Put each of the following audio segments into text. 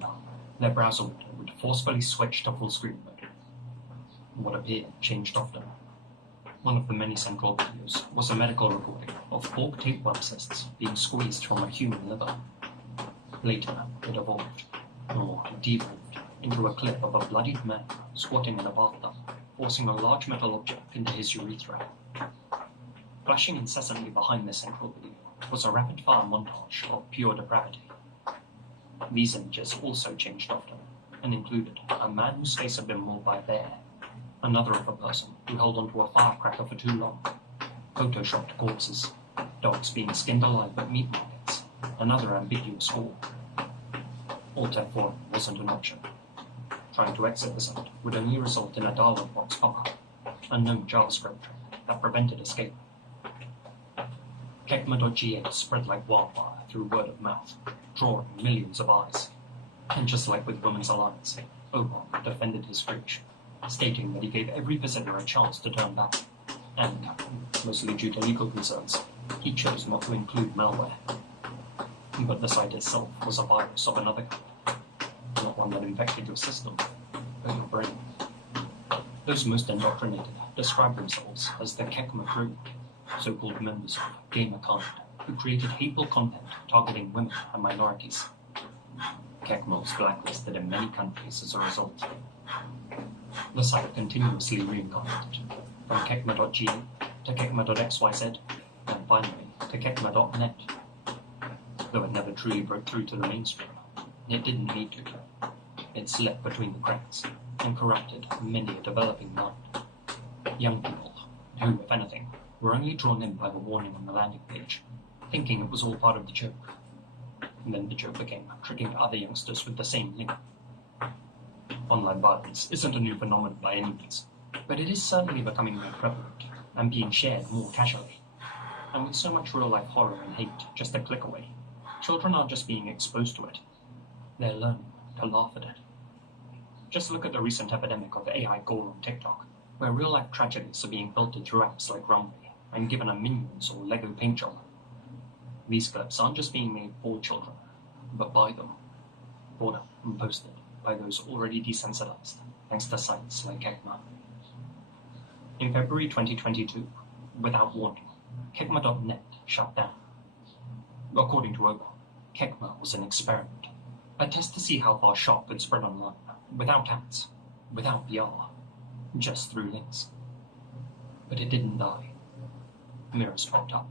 window, their browser window would forcefully switch to full screen mode. What appeared changed often. One of the many central videos was a medical recording of pork tapeworm cysts being squeezed from a human liver. Later, it evolved, or devolved, into a clip of a bloodied man squatting in a bathtub, forcing a large metal object into his urethra. Flashing incessantly behind the central video was a rapid-fire montage of pure depravity. These images also changed often, and included a man whose face had been mauled by a bear, another of a person who held onto a firecracker for too long, photoshopped corpses, dogs being skinned alive at meat markets, another ambiguous score. Alt F4 wasn't an option. Trying to exit the site would only result in a dialog box pop-up, a known JavaScript trick that prevented escape. Kekma.ga spread like wildfire through word of mouth, drawing millions of eyes. And just like with Women's Alliance, Obama defended his speech, stating that he gave every visitor a chance to turn back, and, mostly due to legal concerns, he chose not to include malware. But the site itself was a virus of another kind, not one that infected your system, but your brain. Those most indoctrinated described themselves as the Kekma crew, so-called members of Gamerkind, who created hateful content targeting women and minorities. Kekma was blacklisted in many countries as a result. The site continuously reincarnated, from Kekma.ga to Kekma.xyz, and finally to Kekma.net. Though it never truly broke through to the mainstream, it didn't need to. It slipped between the cracks and corrupted many a developing mind. Young people, who, if anything, were only drawn in by the warning on the landing page, thinking it was all part of the joke. And then the joke became tricking other youngsters with the same link. Online violence isn't a new phenomenon by any means, but it is certainly becoming more prevalent and being shared more casually. And with so much real-life horror and hate just a click away, children aren't just being exposed to it, they're learning to laugh at it. Just look at the recent epidemic of AI gore on TikTok, where real-life tragedies are being filtered through apps like Rumble and given a Minions or Lego paint job. These clips aren't just being made for children, but by them, for them, and posted by those already desensitized, thanks to sites like Kekma. In February 2022, without warning, Kekma.net shut down. According to Obama, Kekma was an experiment, a test to see how far shock could spread online, without ads, without PR, just through links. But it didn't die. Mirrors popped up.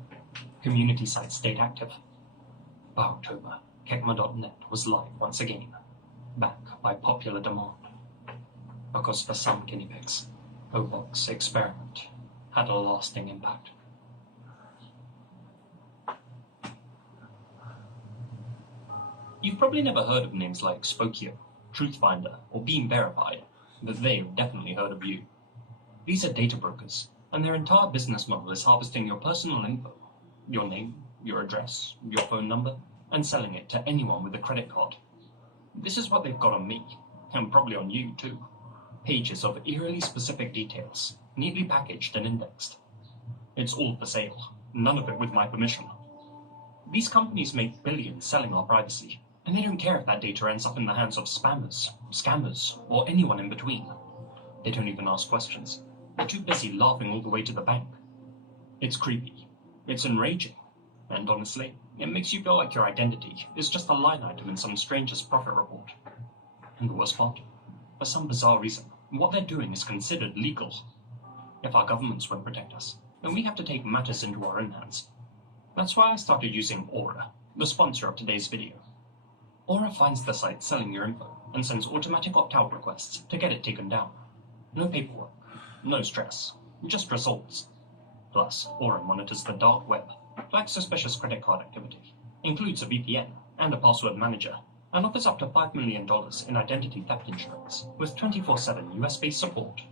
Community sites stayed active. By October, Kekma.net was live once again, back by popular demand. Because for some guinea pigs, Obama's experiment had a lasting impact. You've probably never heard of names like Spokeo, Truthfinder, or Beam Verified, but they've definitely heard of you. These are data brokers, and their entire business model is harvesting your personal info, your name, your address, your phone number, and selling it to anyone with a credit card. This is what they've got on me, and probably on you too. Pages of eerily specific details, neatly packaged and indexed. It's all for sale, none of it with my permission. These companies make billions selling our privacy, and they don't care if that data ends up in the hands of spammers, scammers, or anyone in between. They don't even ask questions. They're too busy laughing all the way to the bank. It's creepy. It's enraging. And honestly, it makes you feel like your identity is just a line item in some stranger's profit report. And the worst part, for some bizarre reason, what they're doing is considered legal. If our governments won't protect us, then we have to take matters into our own hands. That's why I started using Aura, the sponsor of today's video. Aura finds the site selling your info and sends automatic opt-out requests to get it taken down. No paperwork, no stress, just results. Plus, Aura monitors the dark web, flags suspicious credit card activity, includes a VPN and a password manager, and offers up to $5 million in identity theft insurance with 24/7 US-based support.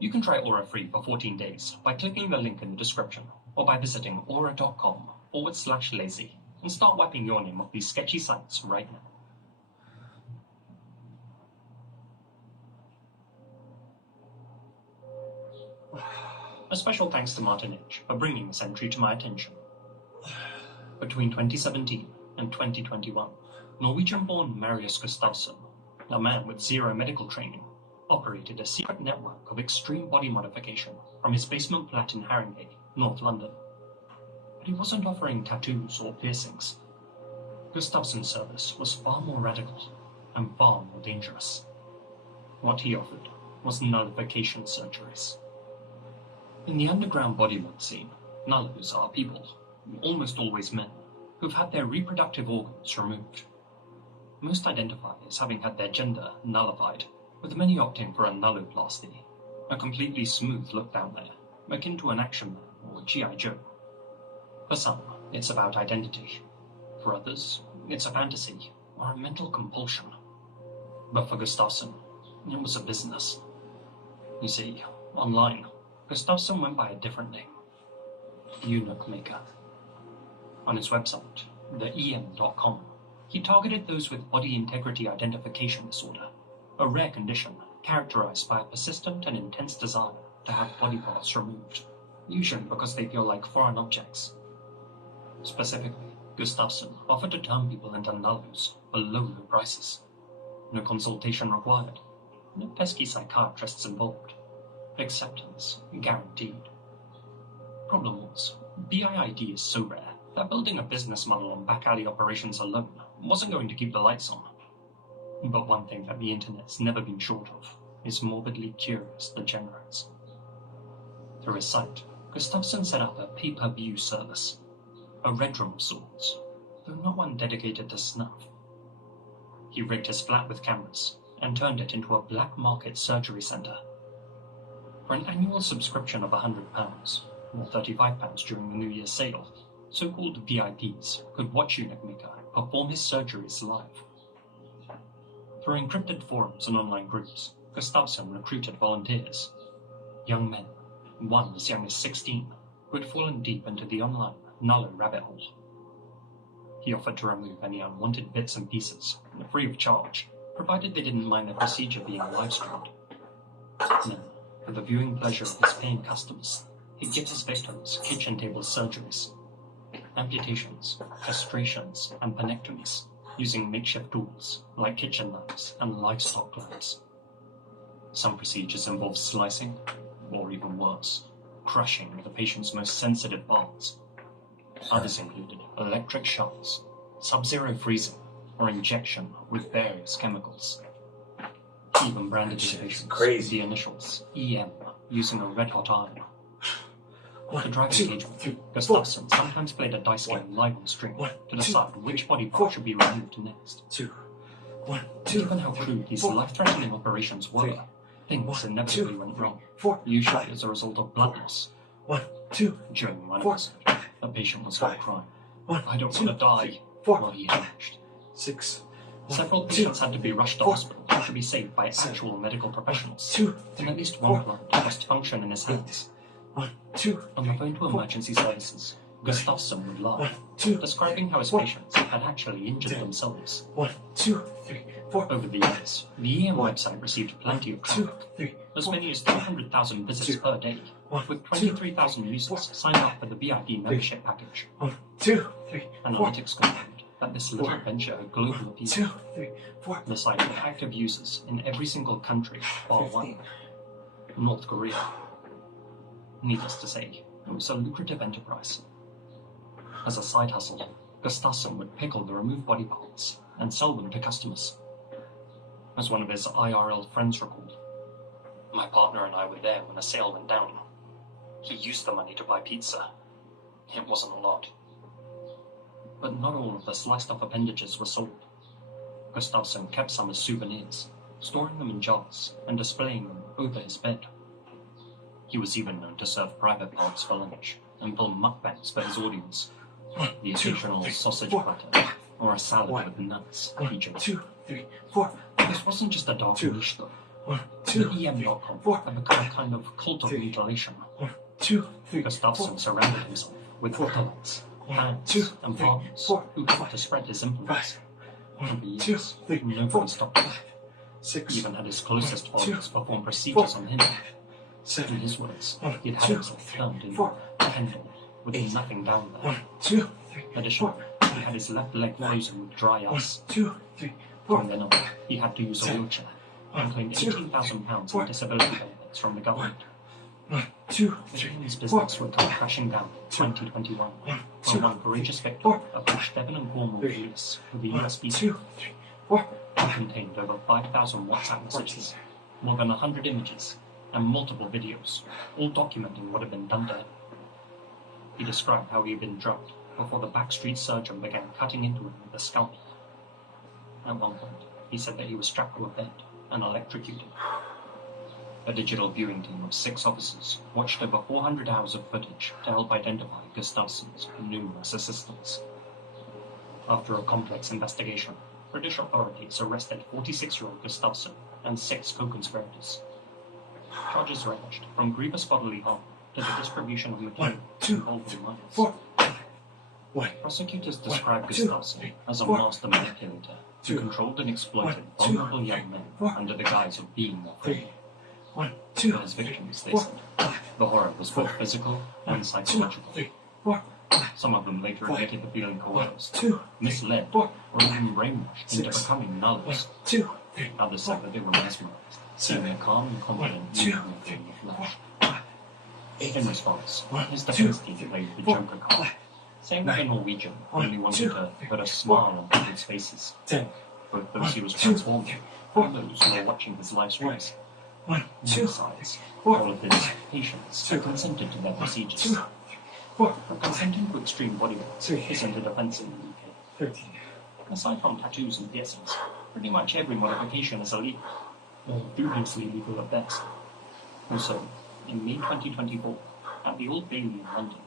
You can try Aura free for 14 days by clicking the link in the description or by visiting aura.com/lazy and start wiping your name off these sketchy sites right now. A special thanks to Martin H. for bringing this entry to my attention. Between 2017 and 2021, Norwegian-born Marius Gustafsson, a man with zero medical training, operated a secret network of extreme body modification from his basement flat in Haringey, North London. But he wasn't offering tattoos or piercings. Gustafsson's service was far more radical and far more dangerous. What he offered was nullification surgeries. In the underground body mod scene, nullos are people, almost always men, who've had their reproductive organs removed. Most identify as having had their gender nullified, with many opting for a nulloplasty, a completely smooth look down there, akin to an Action Man or G.I. Joe. For some, it's about identity. For others, it's a fantasy or a mental compulsion. But for Gustafsson, it was a business. You see, online, Gustafsson went by a different name, Eunuch Maker. On his website, theem.com, he targeted those with body integrity identification disorder, a rare condition characterized by a persistent and intense desire to have body parts removed, usually because they feel like foreign objects. Specifically, Gustafsson offered to turn people into nullos for low prices. No consultation required, no pesky psychiatrists involved. Acceptance guaranteed. Problem was, BIID is so rare that building a business model on back-alley operations alone wasn't going to keep the lights on. But one thing that the internet's never been short of is morbidly curious degenerates. Through his site, Gustafsson set up a pay-per-view service, a red room of sorts, though not one dedicated to snuff. He rigged his flat with cameras and turned it into a black market surgery centre. For an annual subscription of £100, or £35 during the New Year's sale, so-called VIPs could watch Eunuch Maker perform his surgeries live. Through encrypted forums and online groups, Gustafsson recruited volunteers, young men, one as young as 16, who had fallen deep into the online nullo rabbit hole. He offered to remove any unwanted bits and pieces, free of charge, provided they didn't mind the procedure being live-streamed. Then, for the viewing pleasure of his paying customers, he'd give his victims kitchen table surgeries, amputations, castrations, and penectomies, using makeshift tools like kitchen knives and livestock gloves. Some procedures involve slicing, or even worse, crushing the patient's most sensitive parts. Others included electric shocks, sub-zero freezing, or injection with various chemicals. He even branded his patients with the initials EM using a red-hot iron. To drive engagement, Gustafsson sometimes played a dice game live on stream to decide which body part should be removed next. Given how crude these life-threatening operations were, things inevitably went wrong, usually as a result of blood loss. During one episode, a patient was caught crying, "I don't want to die," while he hemorrhaged. Several patients had to be rushed to hospital to be saved by actual medical professionals, and at least one client lost function in his hands. On the phone to emergency services, Gustafsson would lie, describing how his patients had actually injured themselves. Over the years, the EM website received plenty of traffic, as many as 300,000 visits per day, with 23,000 users signed up for the VIP membership package. Analytics confirmed that this little venture had global appeal. The site had active users in every single country bar one, North Korea. Needless to say, it was a lucrative enterprise. As a side hustle, Gustafsson would pickle the removed body parts and sell them to customers. As one of his IRL friends recalled, "My partner and I were there when the sale went down. He used the money to buy pizza. It wasn't a lot." But not all of the sliced-off appendages were sold. Gustafsson kept some as souvenirs, storing them in jars and displaying them over his bed. He was even known to serve private parts for lunch and film mukbangs for his audience. The occasional sausage platter or a salad with nuts, he joked. This wasn't just a dark niche though. The EM.com had become a kind of cult of mutilation. Gustafsson surrounded himself with acolytes, fans, and partners who helped to spread his influence. For years, nobody stopped him. He even had his closest followers perform procedures on him. In his words, he'd had himself turned into a handle with nothing down there. Additionally, He had his left leg frozen with dry ice. 1, 2, 3, 4. From then on, he had to use a wheelchair and claimed £18,000 in disability benefits from the government. 1, 2, But 3, his 4. business would come crashing down in 2021 when one courageous victim approached Devon and Cornwall police with a USB 2, 3, 4. that contained over 5,000 WhatsApp messages, more than 100 images, and multiple videos, all documenting what had been done to him. He described how he had been drugged before the backstreet surgeon began cutting into him with a scalpel. At one point, he said that he was strapped to a bed and electrocuted. A digital viewing team of 6 officers watched over 400 hours of footage to help identify Gustafsson's numerous assistants. After a complex investigation, British authorities arrested 46-year-old Gustafsson and 6 co-conspirators. Charges ranged from grievous bodily harm to the distribution of material involving minors. 4. 1, Prosecutors described Gustafsson as a master manipulator who controlled and exploited vulnerable young men under the guise of being their friend. 1, 2, For his victims, they said, the horror was both physical and psychological. 3, 4. Some of them later admitted to feeling coerced, 2, misled, or even brainwashed into becoming nulls. 2, 3. Others said that they were mesmerized, seeing a calm and confident movement in the flesh. In response, his defense team played the Joker card, saying that the Norwegian only wanted to put a smile on people's faces, 10. both those he was transforming and those who were watching his live streams. 1, 2, Besides, all of his patients had consented to their procedures. 2, 4. But consenting to extreme body work 3. isn't a defense in the UK. 13. Aside from tattoos and piercings, pretty much every modification is illegal, or dubiously legal at best. Also, in May 2024, at the Old Bailey in London,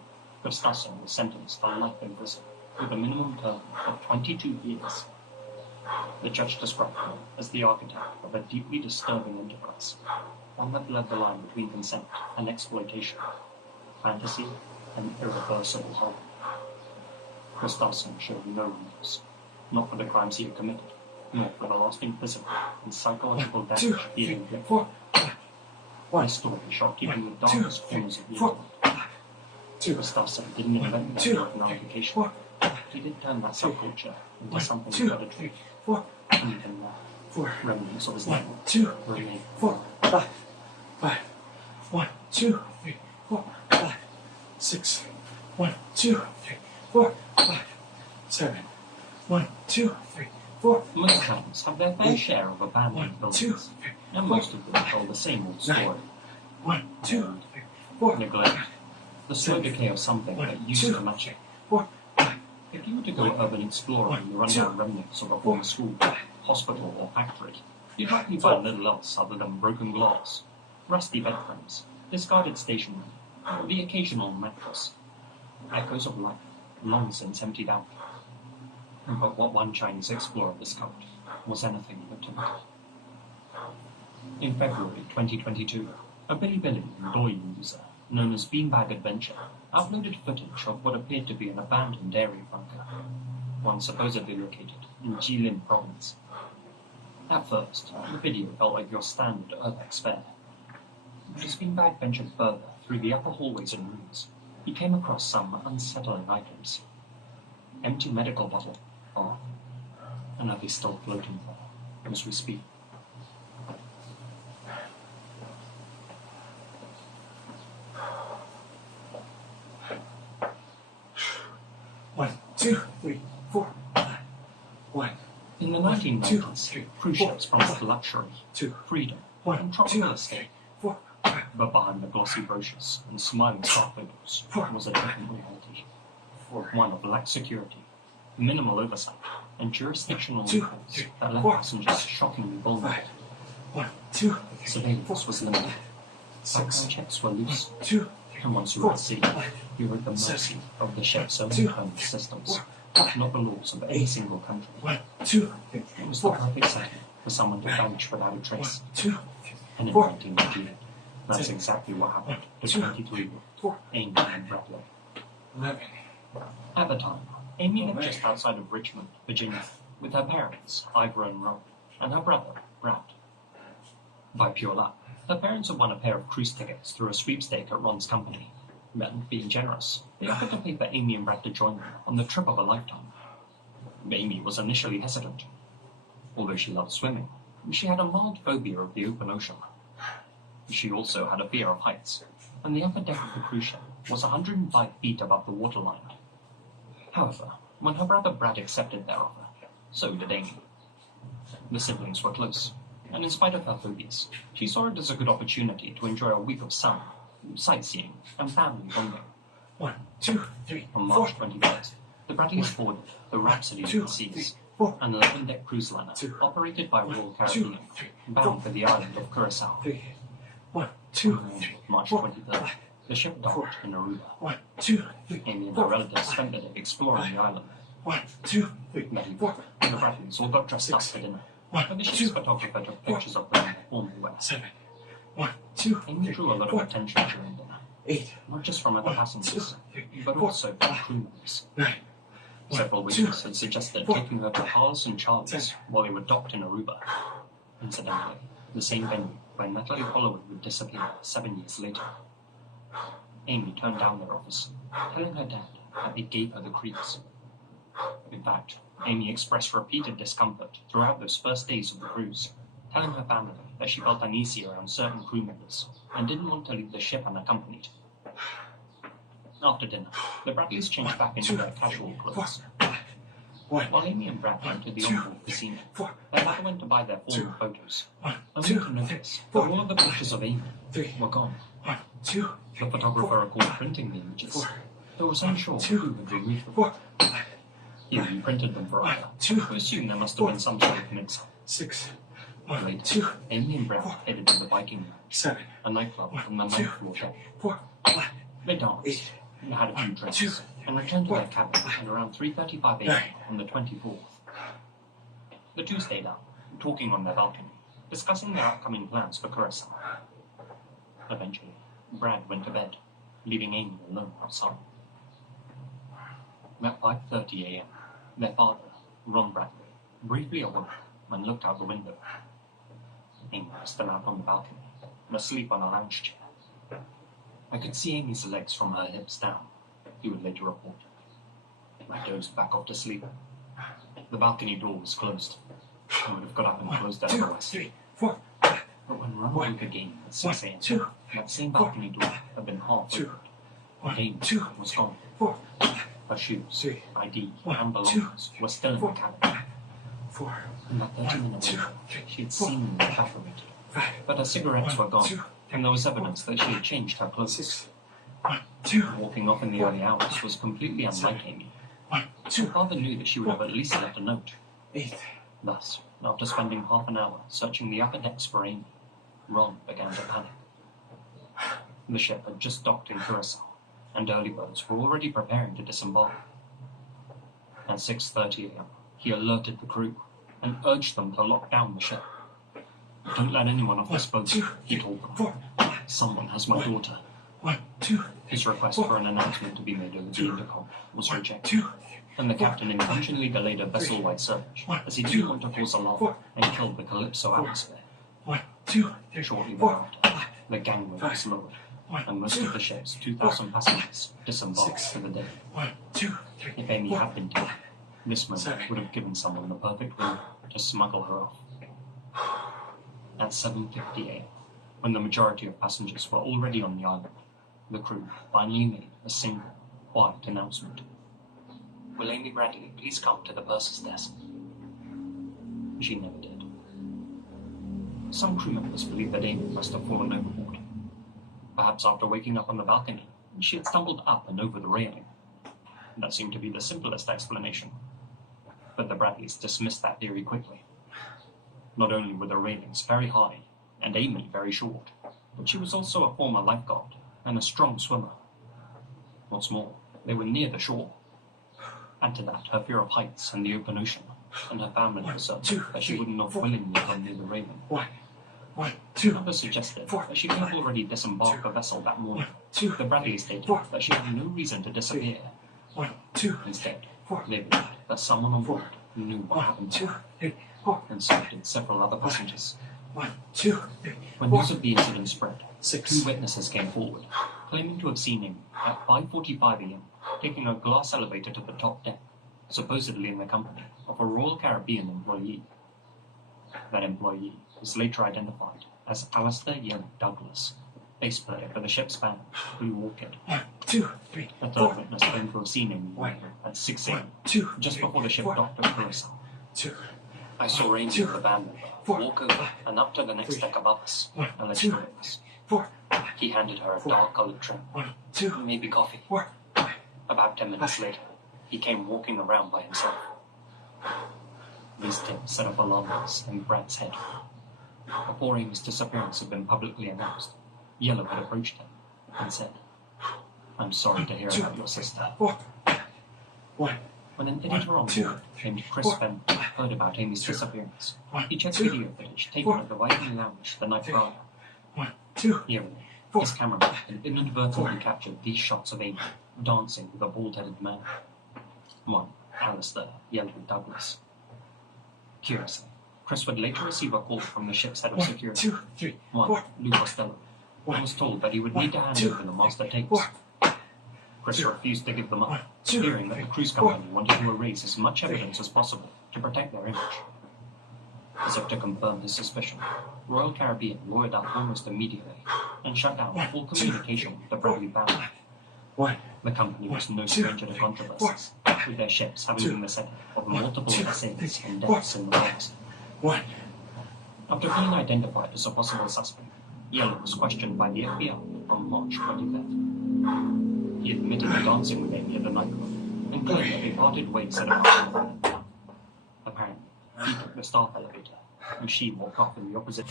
Gustafsson was sentenced for life in prison, with a minimum term of 22 years. The judge described him as the architect of a deeply disturbing enterprise, one that blurred the line between consent and exploitation, fantasy and irreversible harm. Gustafsson showed no remorse, not for the crimes he had committed, nor for the lasting physical and psychological damage he had inflicted. 4. His story shocked even the darkest corners of the internet. 2, Gustafsson didn't invent the idea of nullification. 4. He did turn that subculture into something 2, predatory. 4. And even now, 4. remnants of his 1, network 2, remain. 4, 5. 5. 1, 2, 3, 4, 5. 6. 1, 2, 3, 4, 5. 7. 1, 2, 3, 4. Most towns have their fair share of abandoned 1, 2, buildings, 3, and most of them tell the same old story. 1, 2, 3, 4. Neglect, the slow decay of something that used to match it. 4, 5. If you were to go urban exploring in the rundown remnants of a former school, hospital, or factory, you'd likely find little else other than broken glass, rusty bed frames, discarded stationery, or the occasional mattress. Echoes of life, long since emptied out. But what one Chinese explorer discovered was anything but typical. In February 2022, a Bilibili and Douyin user known as Beanbag Adventure uploaded footage of what appeared to be an abandoned dairy bunker, one supposedly located in Jilin province. At first, the video felt like your standard Urbex fare. But as Beanbag ventured further through the upper hallways and rooms, he came across some unsettling items. Empty medical bottle, and are they still floating there as we speak? One, 2, 3, 4, 5. 1. In the 1990s, cruise ships promised luxury, 2, freedom, 1, and 2, tropical escape. 4, 5. But behind the glossy brochures and smiling staff photos was a different reality. 4. One of lax security, minimal oversight, and jurisdictional 2, loopholes 3, that left 4, passengers shockingly vulnerable. 1, 2, 3, Surveillance was limited. 6, Background checks were loose. 2, And once you were at sea, you were at the mercy of the ship's own internal systems, not the laws of any single country. 1, 2, 3, It was the perfect setting for someone to vanish without a 1, trace. 2, And in 4. 1998, that's exactly what happened to 23-year-old Amy and Bradley. 11. At the time, Amy lived just outside of Richmond, Virginia, with her parents, Ivor and Ron, and her brother, Brad. By pure luck, her parents had won a pair of cruise tickets through a sweepstake at Ron's company. Then, being generous, they offered to pay for Amy and Brad to join them on the trip of a lifetime. Amy was initially hesitant. Although she loved swimming, she had a mild phobia of the open ocean. She also had a fear of heights, and the upper deck of the cruise ship was 105 feet above the waterline. However, when her brother Brad accepted their offer, so did Amy. The siblings were close, and in spite of her phobias, she saw it as a good opportunity to enjoy a week of sun, sightseeing, and family bonding. 1, 2, 3, On March 21st, the Bradleys boarded the Rhapsody of the Seas, an 11-deck cruise liner operated by Royal Caribbean, bound for the island of Curacao. 3, 1, 2, On March 23rd, the ship docked in Aruba. 1, 2, 3, Amy and her relatives spent the day exploring the island. 1, 2, 3, That evening, 4, the Bradleys all got dressed up for dinner, and the ship's photographer took pictures of them in their formal wear. 7, 1, 2, Amy 3, drew a lot of attention during dinner, 8, not just from other 1, 2, passengers, 3, but 4, also from crew members. 9, Several 1, 2, witnesses had suggested taking her to Harles and Charles while they were docked in Aruba. Incidentally, the same venue where Natalie Holloway would disappear 7 years later. Amy turned down their offers, telling her dad that they gave her the creeps. In fact, Amy expressed repeated discomfort throughout those first days of the cruise, telling her family that she felt uneasy around certain crew members and didn't want to leave the ship unaccompanied. After dinner, the Bradleys changed back into their casual clothes. 1, While Amy and Brad went to the 2, onboard casino, 4, they later went to buy their formal photos, 1, only 2, to 3, notice that 4, all of the pictures of Amy 3, were gone. 1, 2, The photographer recalled printing the images, though was unsure who had removed them. 4, He reprinted them for her, 2, to assume there must have been some sort of mix-up. 6, 1, Later, 2, Amy and Brad headed to the Viking Lounge, 7, a nightclub from the 1, 9th 2, floor deck. 4, They danced, 8, and had a few 2, drinks, and returned to their cabin at around 3:35 a.m. on the 24th. The two stayed up, talking on their balcony, discussing their upcoming plans for Curacao. Eventually, Brad went to bed, leaving Amy alone outside. At 5:30 a.m., their father, Ron Bradley, briefly awoke and looked out the window. Amy was still out on the balcony, and asleep on a lounge chair. I could see Amy's legs from her hips down, he would later report. I dozed back off to sleep. The balcony door was closed. I would have got up and closed it 2, otherwise. 3, 4, But when Ron woke again at 6 a.m., 2, that same balcony door had been half 2, opened. 1, Amy 2, was gone. 4, Her shoes, 3, ID, 1, and 2, belongings were still in the cabin. 4, In that 30-minute 1, 2, window, 3, she had 4, seen them evaporated. 5, But her cigarettes 1, were gone, 2, and there was evidence that she had changed her clothes. 6, 1, 2, Walking off in the early hours was completely unlike Amy. 1, Her 2, father knew that she would have at least left a note. 8, Thus, after spending half an hour searching the upper decks for Amy, Ron began to panic. The ship had just docked in Curacao, and early birds were already preparing to disembark. At 6:30 a.m., he alerted the crew and urged them to lock down the ship. "Don't let anyone off this boat," he told them. 4, "Someone has my daughter." 1, 2, His request for an announcement to be made over the intercom was rejected, 2, and the captain intentionally delayed a vessel-wide search, as he didn't want to cause alarm and kill the Calypso atmosphere. 1, 2, 3, Shortly 4, thereafter, the gangway was lowered, 1, and most of the ship's 2,000 passengers disembarked for the day. 1, 2, 3, If Amy 4, had been dead, this moment would have given someone the perfect window to smuggle her off. At 7:50 a.m., when the majority of passengers were already on the island, the crew finally made a single, quiet announcement. "Will Amy Bradley please come to the purser's desk?" She never did. Some crew members believe that Amy must have fallen overboard. Perhaps after waking up on the balcony, she had stumbled up and over the railing. That seemed to be the simplest explanation. But the Bradleys dismissed that theory quickly. Not only were the railings very high, and Amy very short, but she was also a former lifeguard and a strong swimmer. What's more, they were near the shore. Add to that her fear of heights and the open ocean, and her family was certain that she wouldn't have willingly come near the railing. 1, 1, 2, Others suggested that she could have already disembarked the vessel that morning. 2, The Bradleys stated that she had no reason to disappear. 1, 2, Instead, 4, they believed that someone on board knew what 1, happened to 2, her, 3, 4, and so did several other passengers. 1, 2, 3, When 4, news of the incident spread, 6, two witnesses came forward, claiming to have seen him at 5:45 a.m. taking a glass elevator to the top deck supposedly in the company of a Royal Caribbean employee. That employee was later identified as Alistair Young Douglas, bass player for the ship's band, Blue Orchid. 1, 2, 3, The third 4, witness claimed to have seen Amy White at 6 a.m., 1, 2, just 3, before the ship 4, docked at Curacao. 2, I saw Amy Two, and the band member four, walk over five, and up to the next three, deck above us, 1, alleged 2, witness. 4, He handed her a four, dark-colored trim, 1, 2, maybe coffee. 4, 5. About 10 minutes later, he came walking around by himself. These tips set off alarm bells in Brad's head. Before Amy's disappearance had been publicly announced, Yellow had approached him and said, "I'm sorry to hear about your sister." 4, 1, When an editor on two, board named Chris four, Fenn heard about Amy's disappearance, 1, he checked 2, video footage taken four, at the Viking Lounge the night prior. 1, 2, Here, four, his cameraman had inadvertently four. captured these shots of Amy dancing with a bald-headed man. One, Alistair Yellow Douglas. Curiously, Chris would later receive a call from the ship's head of 1, security, 2, 3, one, 4, Lou Costello, and was told that he would need to hand two, over the master tapes. 4, Chris two, refused to give them up, 1, 2, fearing that the cruise four, company wanted to erase as much evidence as possible to protect their image. As if to confirm his suspicion, Royal Caribbean lawyered up almost immediately and shut down all communication with the Bradley family. 1, The company was no stranger to controversies, with their ships having been the setting of multiple essays and deaths in the past. 1. After being identified as a possible suspect, Yellow was questioned by the FBI on March 25th. He admitted to dancing with Amy at the nightclub and claimed that they parted ways at about 11. Apparently, he took the staff elevator, and she walked off in the opposite.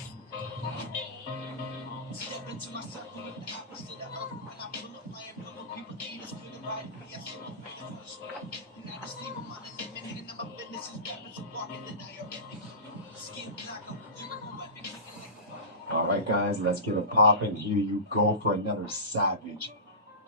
Alright guys, let's get it popping. Here you go for another savage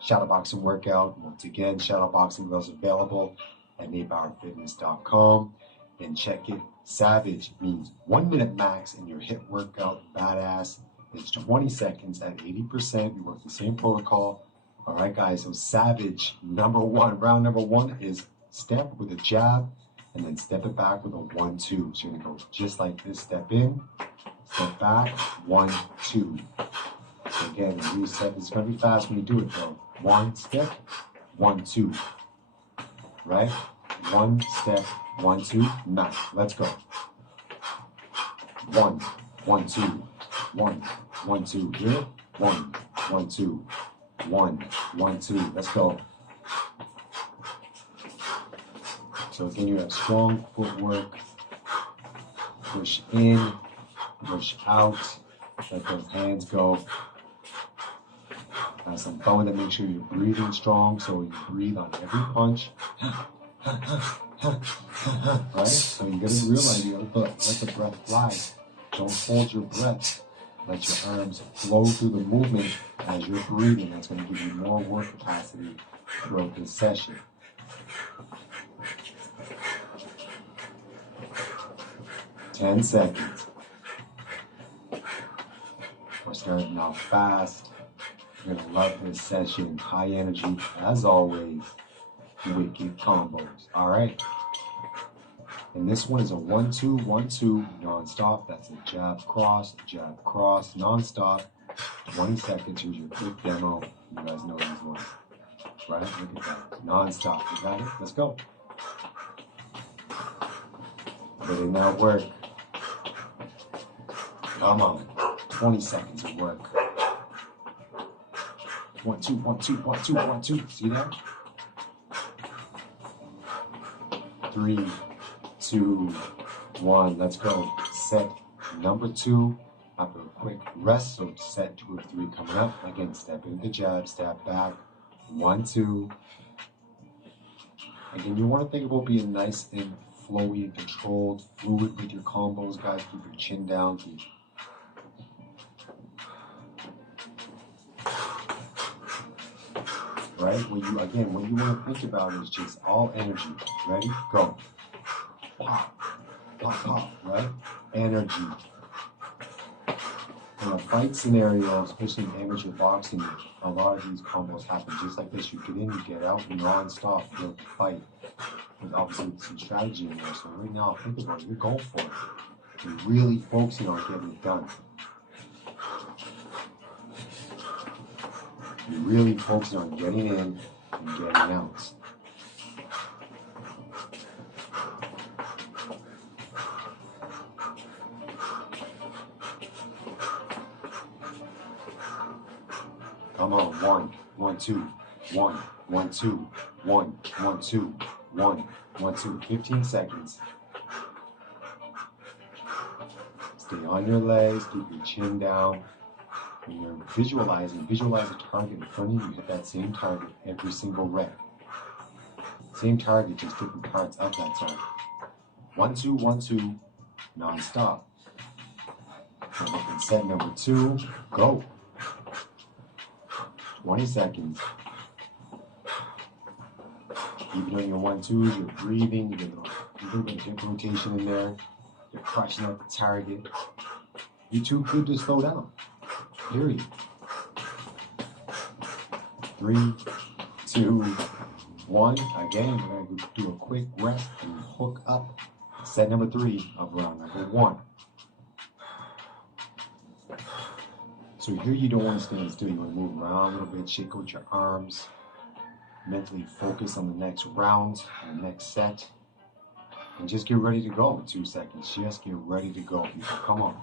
shadowboxing workout. Once again, shadowboxing gloves available at natepowerfitness.com. And check it. Savage means 1 minute max in your HIIT workout. Badass. It's 20 seconds at 80%. You work the same protocol. Alright guys, so savage number one. Round number one is step with a jab and then step it back with a 1-2. So you're gonna go just like this. Step in. Step back, 1, 2. So again, the reset is going to be fast when you do it though. 1 step, 1, 2. Right? 1 step, 1, 2. Nice. Let's go. 1, 1, 2. 1, 1, 2. Here. 1, 1, 2. 1, 1, 2. Let's go. So again, you have strong footwork. Push in. Push out, let those hands go. Have some fun with it. Make sure you're breathing strong, so you breathe on every punch. Right? So you're gonna realize you gotta let the breath fly. Don't hold your breath. Let your arms flow through the movement as you're breathing. That's gonna give you more work capacity throughout this session. Ten seconds. We're starting off fast. You're gonna love this session. High energy, as always. Wicked combos. All right. And this one is a 1-2, 1-2 non-stop. That's a jab cross, non-stop. 20 seconds. Here's your quick demo. You guys know these ones, right? Look at that. Non-stop. You got it? Let's go. Did it not work? Come on. 20 seconds of work. 1, 2, 1, 2, 1, 2, 1, 2. See that? 3, 2, 1. Let's go. Set number 2. After a quick rest, so set 2 of 3 coming up. Again, step into the jab, step back. 1, 2. Again, you want to think about being nice and flowy and controlled, fluid with your combos, guys. Keep your chin down. Keep right? What you want to think about is just all energy. Ready? Go. Pop, pop, pop, right? Energy. In a fight scenario, especially in amateur boxing, a lot of these combos happen just like this. You get in, you get out, non-stop throughout the fight. There's obviously some strategy in there. So right now, think about it. You're going for it. You're really focusing on getting it done. You're really focusing on getting in and getting out. Come on, 1, 1, 2, 1, 1, 2, 1, 1, 2, 1, 1, 2. 15 seconds. Stay on your legs, keep your chin down. When you're visualize a target in front of you, you hit that same target every single rep. Same target, just different parts of that target. 1, 2, 1, 2, non-stop. And look at set number 2, go. 20 seconds. Keep doing your 1, 2s, you're breathing, you get a little bit of hip rotation in there. You're crushing out the target. You're too good to slow down. Period. 3, 2, 1. Again, we're going to do a quick rest and hook up. Set number 3 of round number 1. So here you don't want to stand still. You want to move around a little bit, shake out your arms, mentally focus on the next round, the next set, and just get ready to go in 2 seconds. Just get ready to go, people. Come on.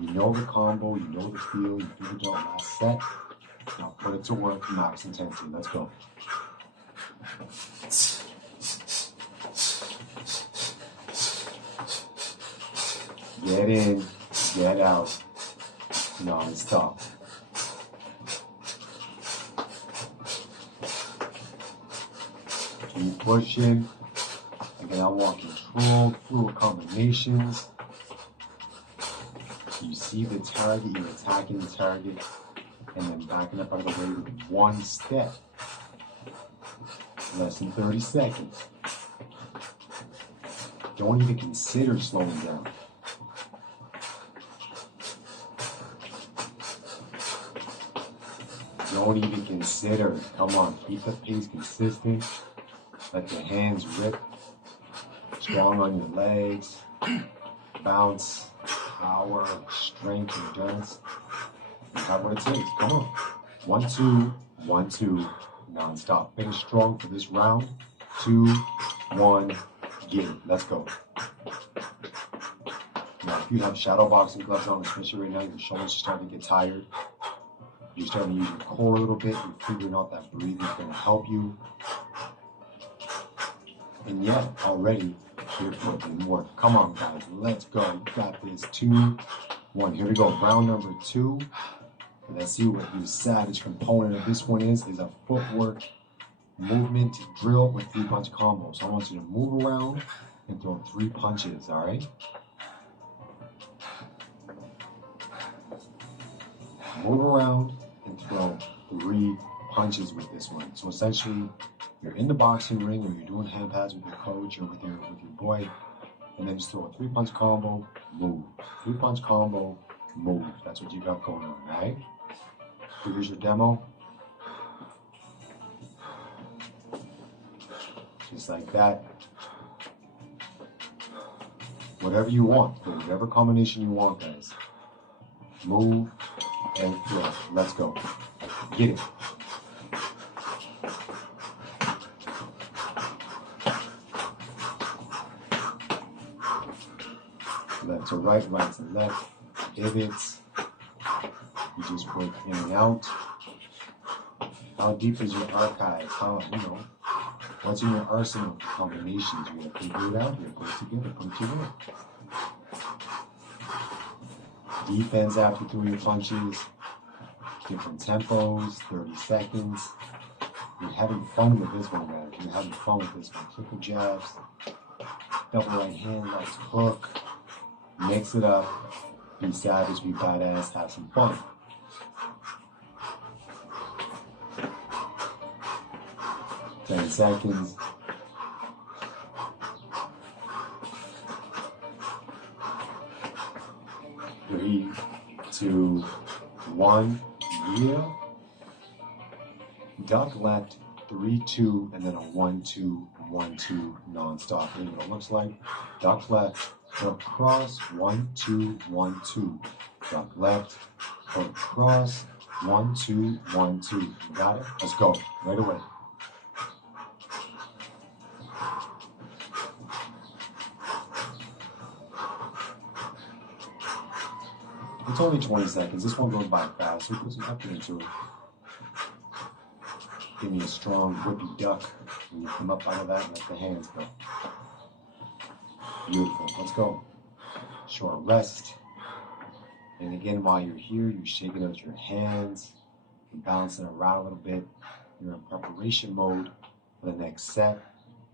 You know the combo, you know the feel, you figured it out last set. Now put it to work, max intensity. Let's go. Get in, get out, non-stop. Keep pushing. Again, I want control, fluid combinations. You see the target, you're attacking the target, and then backing up out of the way with 1 step. Less than 30 seconds. Don't even consider slowing down. Don't even consider. Come on, keep the pace consistent. Let your hands rip. Strong on your legs. Bounce. Power, strength, endurance. You have what it takes. Come on. 1, 2, 1, 2, non-stop. Finish strong for this round. 2, 1, get it. Let's go. Now, if you have shadow boxing gloves on, especially right now, your shoulders are starting to get tired. You're starting to use your core a little bit. You're figuring out that breathing is going to help you. And yet, already, your foot didn't work. Come on, guys. Let's go. You got this. 2, 1. Here we go. Round number 2. Let's see what the savage component of this one is a footwork movement drill with 3-punch combos. So I want you to move around and throw 3 punches, all right? Move around and throw 3 punches with this one. So essentially, you're in the boxing ring or you're doing hand pads with your coach or with your boy, and then just throw a 3-punch combo, move. 3-punch combo, move. That's what you got going on, right? So here's your demo. Just like that. Whatever you want, whatever combination you want, guys. Move and throw. Let's go. Get it. Left to right, right to left, pivots. You just work in and out. How deep is your archive? What's in your arsenal of combinations? You gotta figure it out. You gotta put it together, put it together. Defense after 3 punches. Different tempos, 30 seconds. You're having fun with this one, guys. You're having fun with this one. Triple jabs, double right hand, left hook. Mix it up. Be savage, be badass, have some fun. Ten seconds. 3, 2, 1. Yeah. Duck left, 3-2, and then a 1-2, 1-2 non-stop. Here's what it looks like. Duck left, hook cross, 1-2, 1-2. Duck left, hook cross, 1-2, 1-2. You got it? Let's go. Right away. It's only 20 seconds. This one goes by fast, so put some effort into it. Give me a strong whippy duck when you come up out of that and let the hands go. Beautiful. Let's go. Short rest. And again, while you're here, you're shaking out your hands. You're bouncing around a little bit. You're in preparation mode for the next set.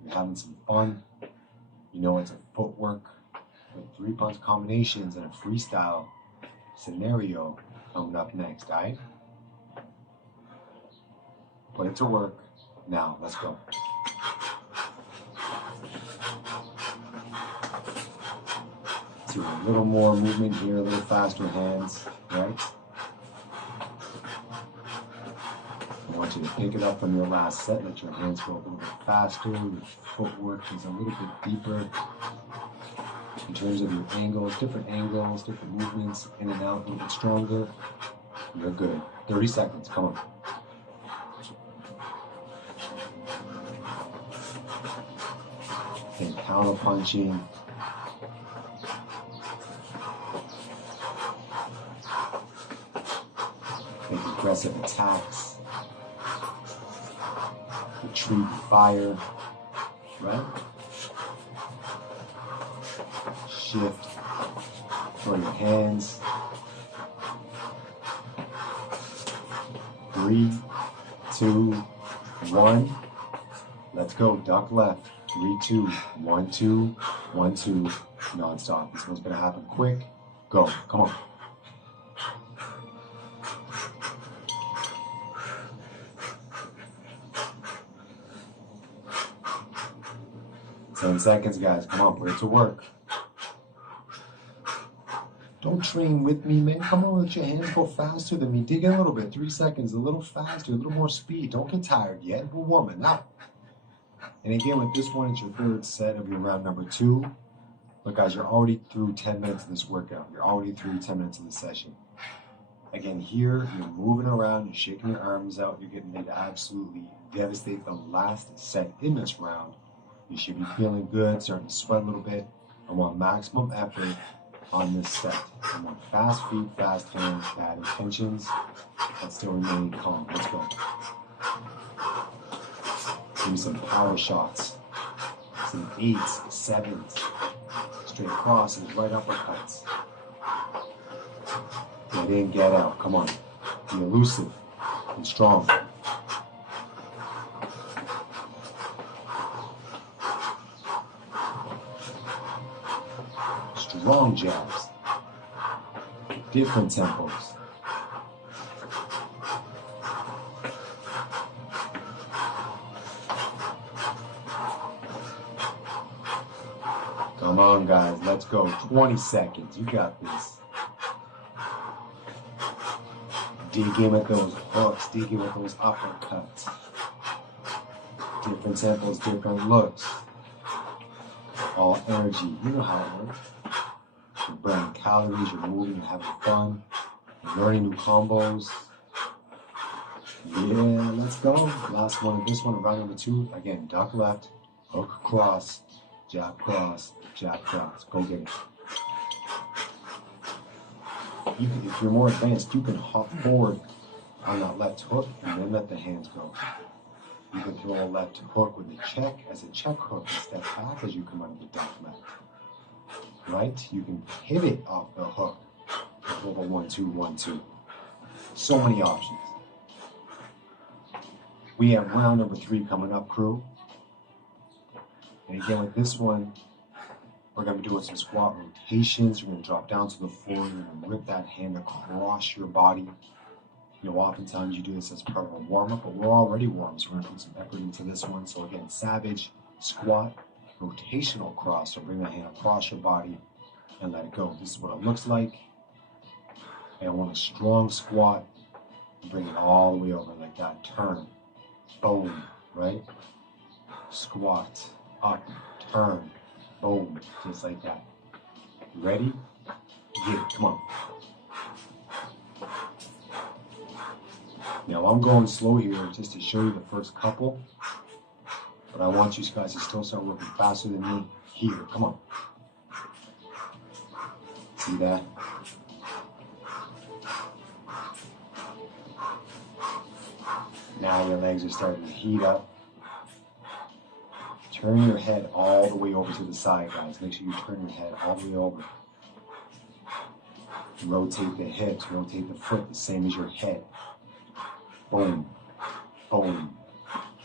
You're having some fun. You know it's a footwork with 3-punch combinations and a freestyle scenario coming up next, alright? Put it to work. Now, let's go. Do a little more movement here, a little faster hands, right? I want you to pick it up from your last set. Let your hands go a little bit faster. Your footwork is a little bit deeper. In terms of your angles, different movements, in and out, a little bit stronger. You're good. 30 seconds, come on. And counter punching. Make aggressive attacks. Retreat fire. Right? Shift for your hands. 3, 2, 1. Let's go. Duck left. 3, 2, 1, 2, 1, 2. Non-stop. This one's gonna happen quick. Go. Come on. Ten seconds, guys. Come on, put it to work. Don't train with me, man. Come on, let your hands go faster than me. Dig in a little bit. 3 seconds, a little faster, a little more speed. Don't get tired yet. We're warming up. And again, with this one, it's your third set of your round number 2. Look, guys, you're already through 10 minutes of this workout. You're already through 10 minutes of the session. Again, here, you're moving around, you're shaking your arms out, you're getting ready to absolutely devastate the last set in this round. You should be feeling good, starting to sweat a little bit. I want maximum effort on this set. I want fast feet, fast hands, bad intentions, but still remain calm. Let's go. Give me some power shots. Some 8s, 7s, straight crosses, right uppercuts. Get in, get out. Come on. Be elusive and strong. Strong jabs. Different tempos. Come on, guys. Let's go. 20 seconds. You got this. Dig in with those hooks. Dig in with those uppercuts. Different tempos, different looks. All energy. You know how it works. You're burning calories. You're moving. You're having fun. You're learning new combos. Yeah, let's go. Last one of this one, round number 2. Again, duck left, hook cross, jab cross, jab cross. Go get it. You can, if you're more advanced, you can hop forward on that left hook and then let the hands go. You can throw a left hook with a check as a check hook and step back as you come out of the duck left. Right? You can pivot off the hook with a 1-2, 1-2. So many options. We have round number 3 coming up, crew. And again, with this one, we're going to be doing some squat rotations. You're going to drop down to the floor. You're going to rip that hand across your body. You know, oftentimes you do this as part of a warm-up, but we're already warm, so we're going to put some effort into this one. So again, savage, squat, rotational cross. So bring that hand across your body and let it go. This is what it looks like. And I want a strong squat. Bring it all the way over like that. Turn. Boom. right? Squat, up, turn, boom, just like that. Ready? Get it, come on. Now I'm going slow here just to show you the first couple, but I want you guys to still start working faster than me here, come on. See that? Now your legs are starting to heat up. Turn your head all the way over to the side, guys. Make sure you turn your head all the way over. Rotate the hips, rotate the foot the same as your head. Boom, boom,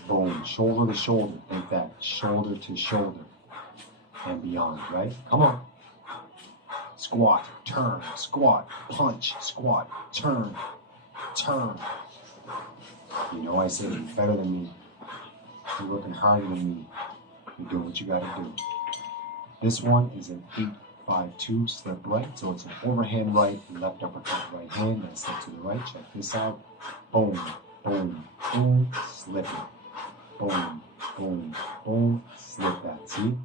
boom. Shoulder to shoulder, think that. Shoulder to shoulder and beyond, right? Come on. Squat, turn, squat, punch, squat, turn, turn. You know I said you're better than me. You're working harder than me. You're doing what you gotta do. This one is an 8-5-2 slip right. So it's an overhand right, left uppercut right hand, then slip to the right. Check this out. Boom, boom, boom, slip it. Boom, boom, boom, slip that. See?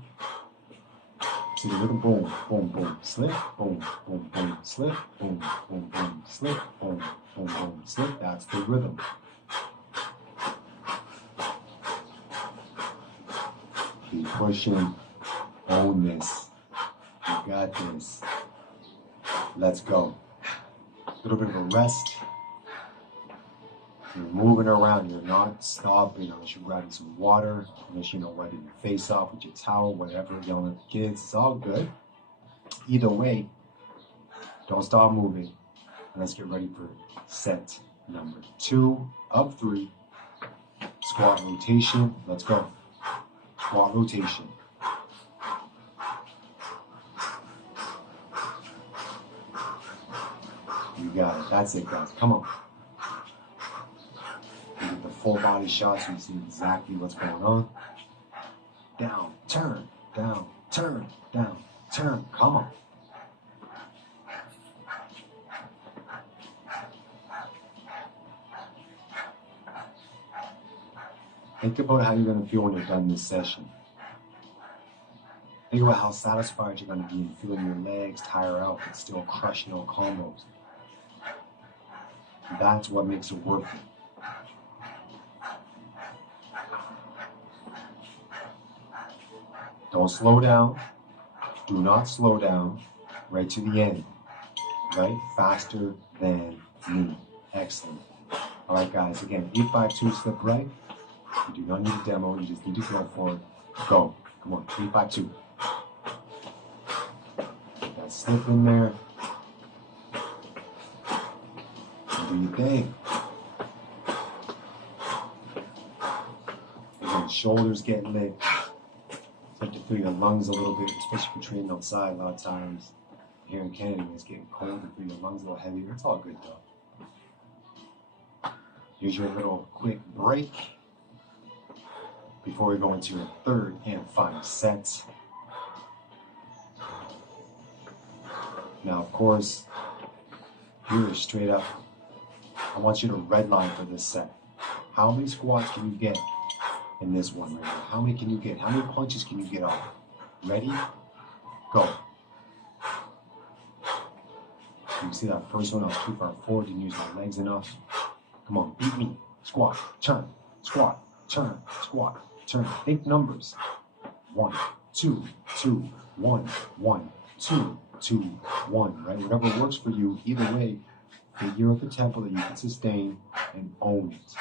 See the rhythm? Boom, boom, boom, slip, boom, boom, boom, slip, boom, boom, boom, slip, boom, boom, boom, slip. That's the rhythm. Keep pushing. Own this. You got this. Let's go. A little bit of a rest. You're moving around. You're not stopping unless you're grabbing some water, unless you're wiping your face off with your towel, whatever, yelling at the kids. It's all good. Either way, don't stop moving. And let's get ready for set number 2 of 3. Squat rotation. Let's go. Squat rotation. You got it. That's it, guys. Come on. You get the full body shot so you see exactly what's going on. Down, turn, down, turn, down, turn. Come on. Think about how you're going to feel when you're done this session. Think about how satisfied you're going to be in feeling your legs tire out but still crushing all combos. That's what makes it worth it. Don't slow down. Do not slow down. Right to the end. Right? Faster than me. Excellent. All right, guys. Again, 8-5-2 slip right. You do not need a demo. You just need to go for it. Go. Come on. 8-5-2. That slip in there. Do your thing. Again, shoulders get lit. Start to feel your lungs a little bit, especially if you're training outside. A lot of times here in Canada, it's getting cold and feel your lungs a little heavier. It's all good though. Here's your little quick break before we go into your third and final set. Now, of course, here straight up, I want you to redline for this set. How many squats can you get in this one right here? How many can you get? How many punches can you get off? Ready? Go. You see that first one? I was too far forward, didn't use my legs enough. Come on, beat me. Squat, turn, squat, turn, squat, turn. Think numbers. 1, 2, 2, 1, 1, 2, 2, 1. Right? Whatever works for you, either way, figure out the tempo that you can sustain and own it.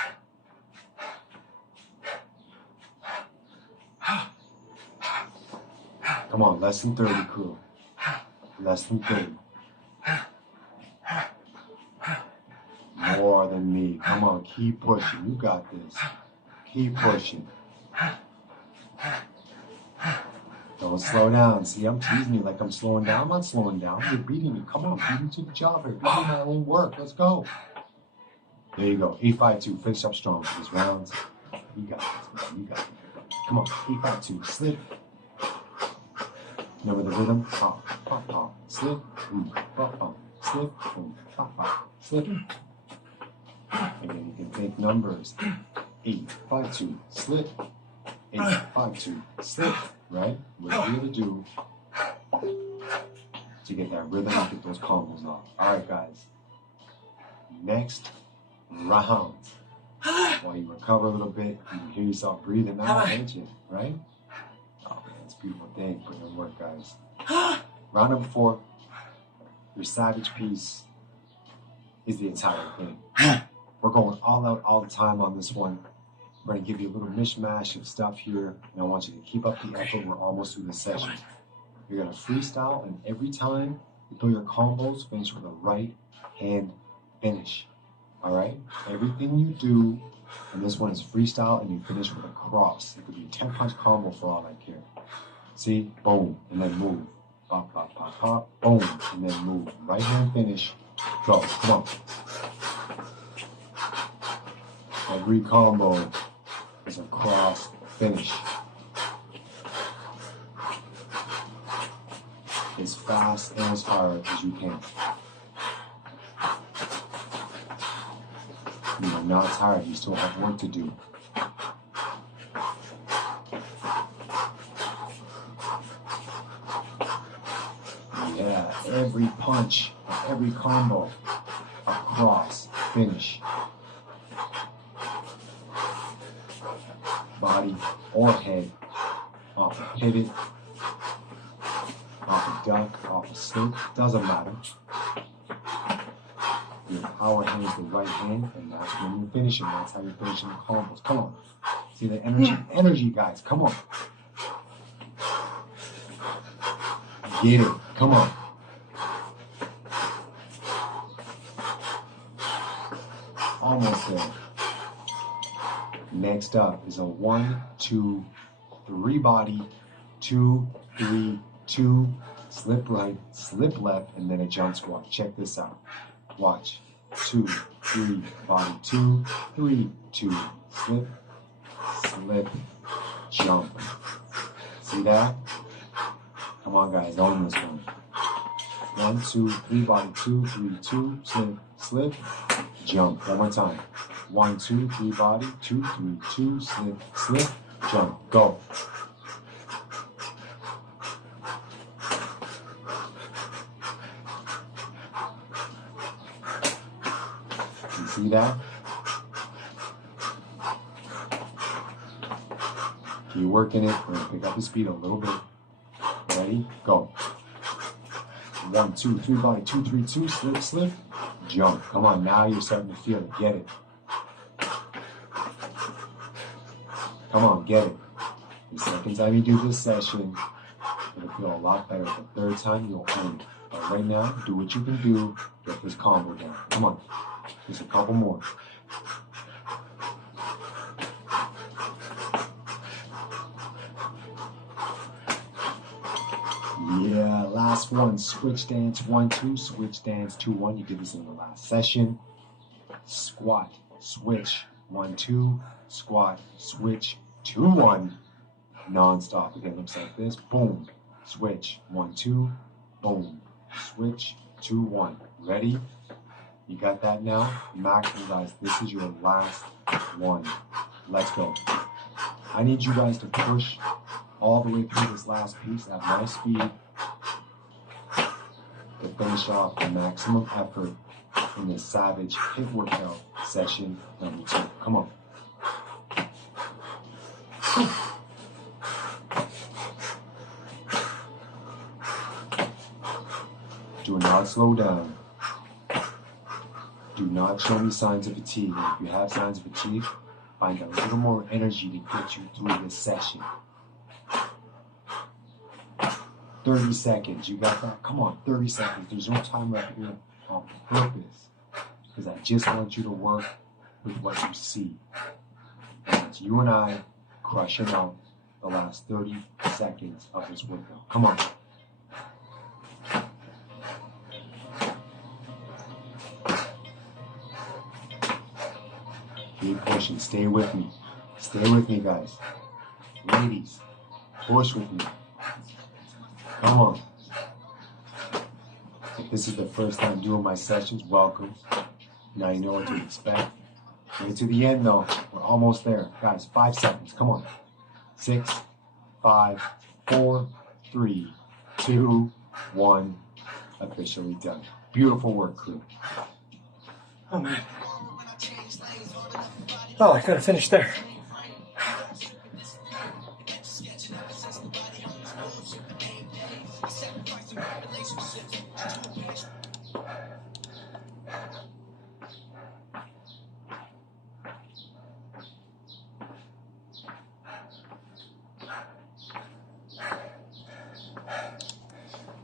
Come on, less than 30, crew. Less than 30. More than me. Come on, keep pushing. You got this. Keep pushing. Don't slow down. See, I'm teasing you like I'm slowing down. I'm not slowing down. You're beating me. Come on, beat me to the job here. Beat me my own work. Let's go. There you go. 8-5-2. Finish up strong for these rounds. You got it. You got it. Come on. 8-5-2. Slip. Remember the rhythm? Pop, pop, pop. Slip. Boom. Pop, pop. Slip. Boom. Pop, pop. Slip. Again, you can think numbers. 8, 5, 2, slip, 8, 5, 2, slip, right? Whatever you're gonna do to get that rhythm and get those combos off. All right, guys. Next round. While you recover a little bit, you can hear yourself breathing out, don't you? Right? Oh man, it's a beautiful thing. Put in work, guys. Round number 4. Your savage piece is the entire thing. We're going all out all the time on this one. We're going to give you a little mishmash of stuff here, and I want you to keep up the effort. We're almost through the session. You're going to freestyle, and every time you throw your combos, finish with a right hand finish. All right? Everything you do, and this one is freestyle, and you finish with a cross. It could be a 10-punch combo for all I care. See? Boom, and then move. Pop, pop, pop, pop, boom, and then move. Right hand finish. Go. Come on. Every combo is a cross finish. As fast and as hard as you can. You are not tired. You still have work to do. Yeah, every punch, every combo, a cross finish. Body or head, off a pivot, off a duck, off a slip, doesn't matter. Your power hand is the right hand, and that's when you're finishing. That's how you're finishing the combos. Come on. See the energy? Energy, guys. Come on. Get it. Come on. Almost there. Next up is a 1, 2, 3 body, 2, 3, 2, slip right, slip left, and then a jump squat. Check this out. Watch. 2, 3, body, 2, 3, 2, slip, slip, jump. See that? Come on, guys, own this one. 1, 2, 3, body, 2, 3, 2, slip, slip, jump. One more time. 1, 2, 3, body, 2, 3, 2, slip, slip, jump. Go. You see that? Keep working it. We're going to pick up the speed a little bit. Ready? Go. 1, 2, 3, body, 2, 3, 2, slip, slip, jump. Come on, now you're starting to feel it. Get it. Come on, get it. The second time you do this session, it'll feel a lot better. The third time, you'll own it. But right now, do what you can do. Get this combo down. Come on. Just a couple more. Yeah, last one. Switch dance 1, 2, switch dance 2, 1. You did this in the last session. Squat, switch 1, 2, squat, switch 2, 1. Non-stop. Again, looks like this. Boom. Switch 1, 2. Boom. Switch 2, 1. Ready? You got that now? Maximum, guys. This is your last one. Let's go. I need you guys to push all the way through this last piece at my speed to finish off the maximum effort in this Savage HIIT workout session number 2. Come on. Do not slow down. Do not show me signs of fatigue. And if you have signs of fatigue, find a little more energy to get you through this session. 30 seconds. You got that? Come on, 30 seconds. There's no time left here on purpose. Because I just want you to work with what you see. And it's you and I crushing out the last 30 seconds of this workout. Come on. Keep pushing. Stay with me. Stay with me, guys. Ladies, push with me. Come on. If this is the first time doing my sessions, welcome. Now you know what to expect. Way to the end, though. We're almost there. Guys, 5 seconds. Come on. 6, 5, 4, 3, 2, 1. Officially done. Beautiful work, crew. Oh, man. Oh, I gotta finish there.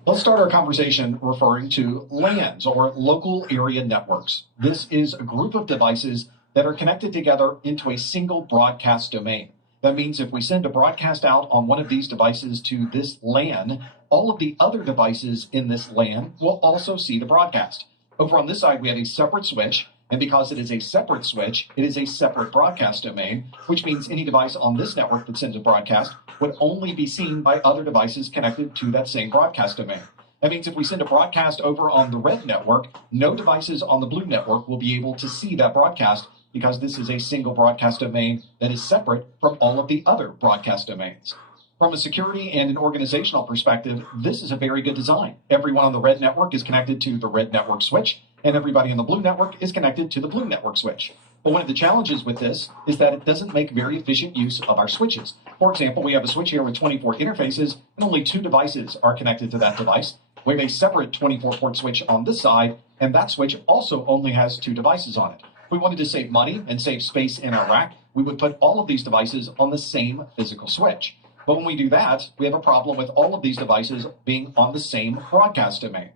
Let's start our conversation referring to LANs, or local area networks. This is a group of devices that are connected together into a single broadcast domain. That means if we send a broadcast out on one of these devices to this LAN, all of the other devices in this LAN will also see the broadcast. Over on this side, we have a separate switch, and because it is a separate switch, it is a separate broadcast domain, which means any device on this network that sends a broadcast would only be seen by other devices connected to that same broadcast domain. That means if we send a broadcast over on the red network, no devices on the blue network will be able to see that broadcast because this is a single broadcast domain that is separate from all of the other broadcast domains. From a security and an organizational perspective, this is a very good design. Everyone on the red network is connected to the red network switch, and everybody on the blue network is connected to the blue network switch. But one of the challenges with this is that it doesn't make very efficient use of our switches. For example, we have a switch here with 24 interfaces, and only 2 devices are connected to that device. We have a separate 24-port switch on this side, and that switch also only has 2 devices on it. If we wanted to save money and save space in our rack, we would put all of these devices on the same physical switch. But when we do that, we have a problem with all of these devices being on the same broadcast domain.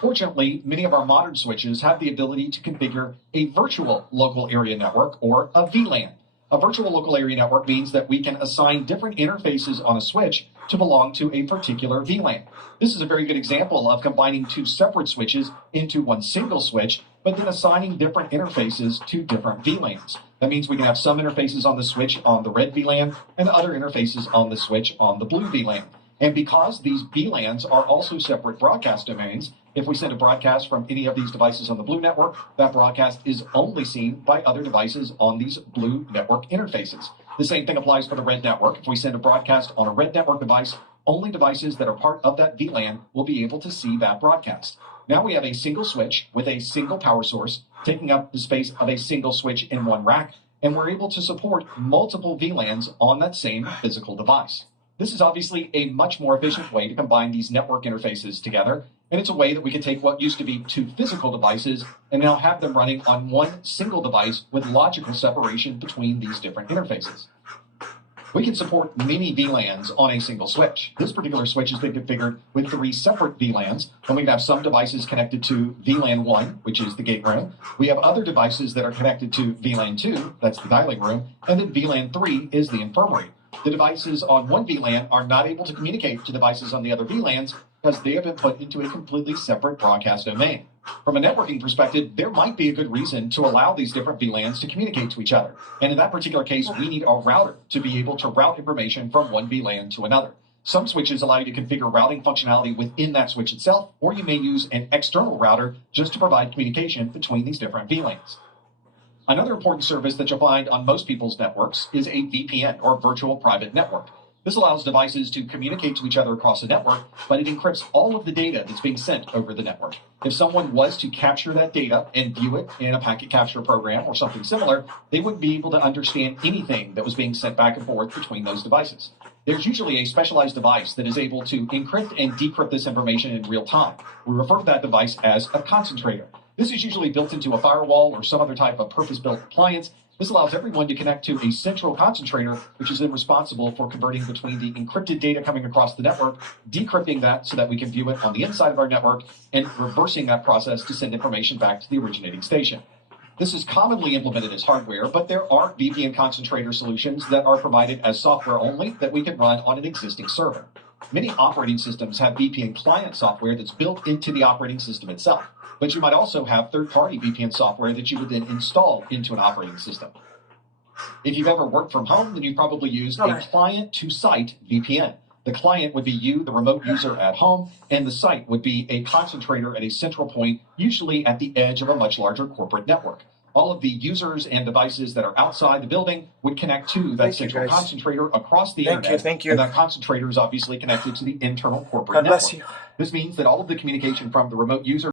Fortunately, many of our modern switches have the ability to configure a virtual local area network, or a VLAN. A virtual local area network means that we can assign different interfaces on a switch to belong to a particular VLAN. This is a very good example of combining 2 separate switches into one single switch, but then assigning different interfaces to different VLANs. That means we can have some interfaces on the switch on the red VLAN and other interfaces on the switch on the blue VLAN. And because these VLANs are also separate broadcast domains, if we send a broadcast from any of these devices on the blue network, that broadcast is only seen by other devices on these blue network interfaces. The same thing applies for the red network. If we send a broadcast on a red network device, only devices that are part of that VLAN will be able to see that broadcast. Now we have a single switch with a single power source taking up the space of a single switch in one rack, and we're able to support multiple VLANs on that same physical device. This is obviously a much more efficient way to combine these network interfaces together, and it's a way that we can take what used to be 2 physical devices and now have them running on one single device with logical separation between these different interfaces. We can support many VLANs on a single switch. This particular switch has been configured with 3 separate VLANs, and we can have some devices connected to VLAN 1, which is the gate room. We have other devices that are connected to VLAN 2, that's the dialing room, and then VLAN 3 is the infirmary. The devices on one VLAN are not able to communicate to devices on the other VLANs because they have been put into a completely separate broadcast domain. From a networking perspective, there might be a good reason to allow these different VLANs to communicate to each other. And in that particular case, we need a router to be able to route information from one VLAN to another. Some switches allow you to configure routing functionality within that switch itself, or you may use an external router just to provide communication between these different VLANs. Another important service that you'll find on most people's networks is a VPN, or virtual private network. This allows devices to communicate to each other across the network, but it encrypts all of the data that's being sent over the network. If someone was to capture that data and view it in a packet capture program or something similar, they wouldn't be able to understand anything that was being sent back and forth between those devices. There's usually a specialized device that is able to encrypt and decrypt this information in real time. We refer to that device as a concentrator. This is usually built into a firewall or some other type of purpose-built appliance. This allows everyone to connect to a central concentrator, which is then responsible for converting between the encrypted data coming across the network, decrypting that so that we can view it on the inside of our network, and reversing that process to send information back to the originating station. This is commonly implemented as hardware, but there are VPN concentrator solutions that are provided as software only that we can run on an existing server. Many operating systems have VPN client software that's built into the operating system itself, but you might also have third-party VPN software that you would then install into an operating system. If you've ever worked from home, then you've probably used a client-to-site VPN. The client would be you, the remote user at home, and the site would be a concentrator at a central point, usually at the edge of a much larger corporate network. all of the users and devices that are outside the building would connect to that Thank you, central guys. concentrator across the Thank internet. you, thank you. And that concentrator is obviously connected to the internal corporate God network. bless you. This means that all of the communication from the remote user